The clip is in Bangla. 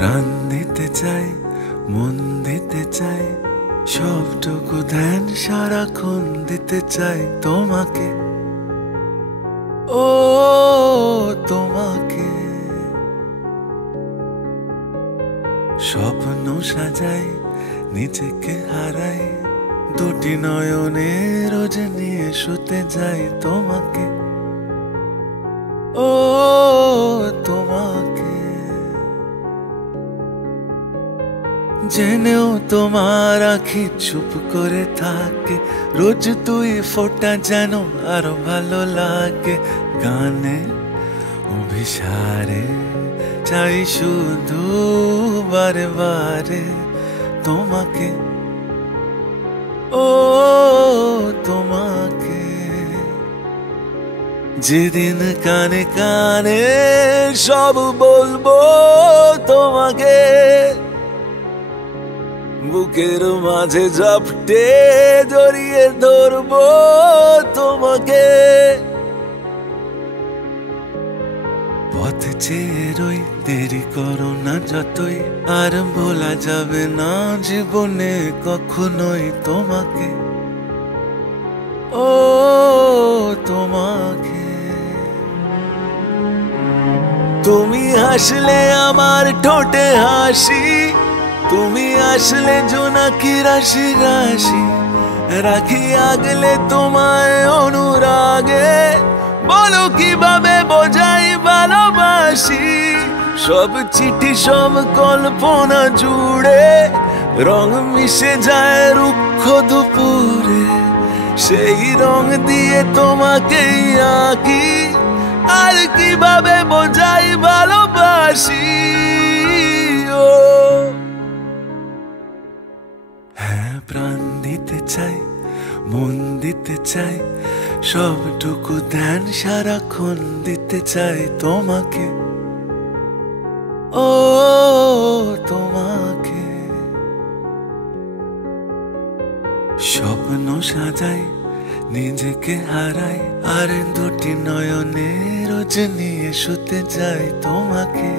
প্রাণ দিতে চাই, মন দিতে চাই, সবটুকু ধ্যান সারাক্ষণ দিতে চাই তোমাকে, ও তোমাকে। স্বপ্ন সাজাই, নিজেকে হারাই, দুটি নয়নে রোজ নিয়ে শুতে যাই তোমাকে, ও তোমাকে। জেনেও তোমার আখি চুপ করে থাকে, রোজ তুই ফোঁটা যেন আরো ভালো লাগে। গানে অভিসারে চাই শুধু বারে বারে তোমাকে, ও তোমাকে। যেদিন কানে কানে সব বলবো তোমাকে, বুকের মাঝে ঝাপটে জড়িয়ে ধরবো তোমাকে। পথ চেয়ে রই, দেরি করো না যতই, আর বলা যাবে না জীবনে কখনোই তোমাকে, ও তোমাকে। তুমি হাসলে আমার ঠোঁটে হাসি, তুমি আসলে জোনাকি রাশি রাশি, রাখি আগলে তোমায় অনুরাগে। বলো কিভাবে বোঝাই ভালোবাসি, সব চিঠি সব কল্পনা জুড়ে রং মিশে যায় রুক্ষ দুপুরে। সেই রং দিয়ে তোমাকেই আঁকি, আর কিভাবে বোঝাই ভালোবাসি। ও হ্যাঁ, প্রাণ দিতে চাই, মন দিতে চাই, সবটুকু ধ্যান সারাক্ষণ দিতে চাই তোমাকে, ও তোমাকে। স্বপ্ন সাজাই, নিজেকে হারাই, আর দুটি নয়নে রোজ নিয়ে শুতে যাই তোমাকে।